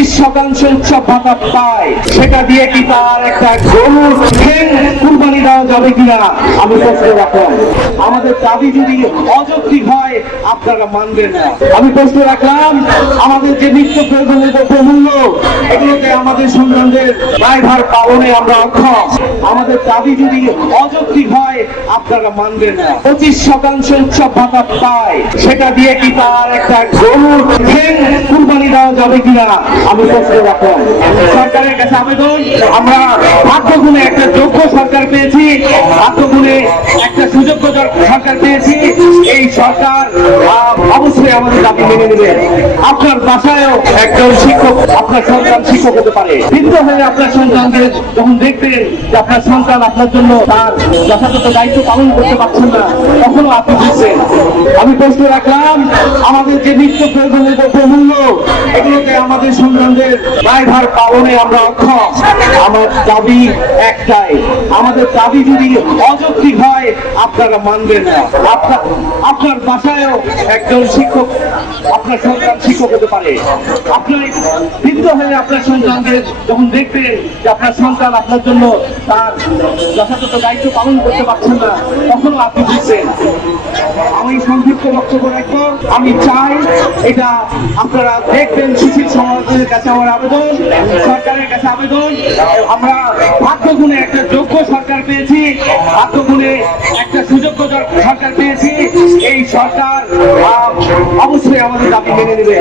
25% উৎসব ভাতা পায়, সেটা দিয়ে কি তার একটা গরুর কুরবানি দেওয়া যাবে কিনা আমি প্রশ্ন রাখলাম। আমাদের দাবি যদি অযৌক্তিক হয় আপনারা মানবেন না। আমি প্রশ্ন রাখলাম, আমাদের যে নিত্য প্রয়োজনীয় দ্রব্যমূল্য এগুলোতে আমাদের সন্তানদের দায়ভার পালনে আমরা অক্ষম। আমাদের দাবি যদি অযৌক্তিক হয় আপনারা মানবেন না। 25% উৎসব ভাতা পায়, সেটা দিয়ে কি তার একটা গরুর কুরবানি দেওয়া যাবে কিনা আমি প্রশ্ন রাখলাম। সরকারের কাছে আবেদন, আমরা ভাগ্যগুণে একটা যোগ্য সরকার পেয়েছি, ভাগ্যগুণে একটা সুযোগ্য সরকার পেয়েছি। এই সরকার অবশ্যই আমাদের দাবি মেনে নেবে। আপনার বাসায়ও একজন শিক্ষক, আপনার সন্তান শিক্ষক হতে পারে। কিন্তু হয়ে আপনার সন্তানকে যখন দেখবেন যে আপনার সন্তান আপনার জন্য তার যথাযথ দায়িত্ব পালন করতে পারছেন না, তখনও আপনি বুঝছেন। আমি প্রশ্ন রাখলাম, আমাদের যে নিত্য প্রয়োজনীয় দ্রব্যমূল্য এগুলোতে আমাদের সন্তানদের দায়ভার পালনে আমরা অক্ষম। আমার দাবি একটাই, আমাদের দাবি যদি অযৌক্তিক হয় আপনারা মানবেন না। আপনার বাসায়ও একজন শিক্ষক, আপনার সন্তান শিক্ষক হতে পারে। আপনার বৃদ্ধ হয়ে আপনার সন্তানকে যখন দেখবেন যে আপনার সন্তান আপনার জন্য তার যথাযথ দায়িত্ব পালন করতে পারছেন না, তখনও আপনি বুঝছেন। আমি সংক্ষিপ্ত বক্তব্য রাখবো। আমি চাই এটা আপনারা দেখবেন। সুশীল সমাজের কাছে আমার আবেদন, সরকারের কাছে আবেদন, আমরা ভাগ্যগুণে একটা যোগ্য সরকার পেয়েছি, ভাগ্যগুণে একটা সুযোগ্য সরকার পেয়েছি। এই সরকার অবশ্যই আমাদের দাবি মেনে নেবে।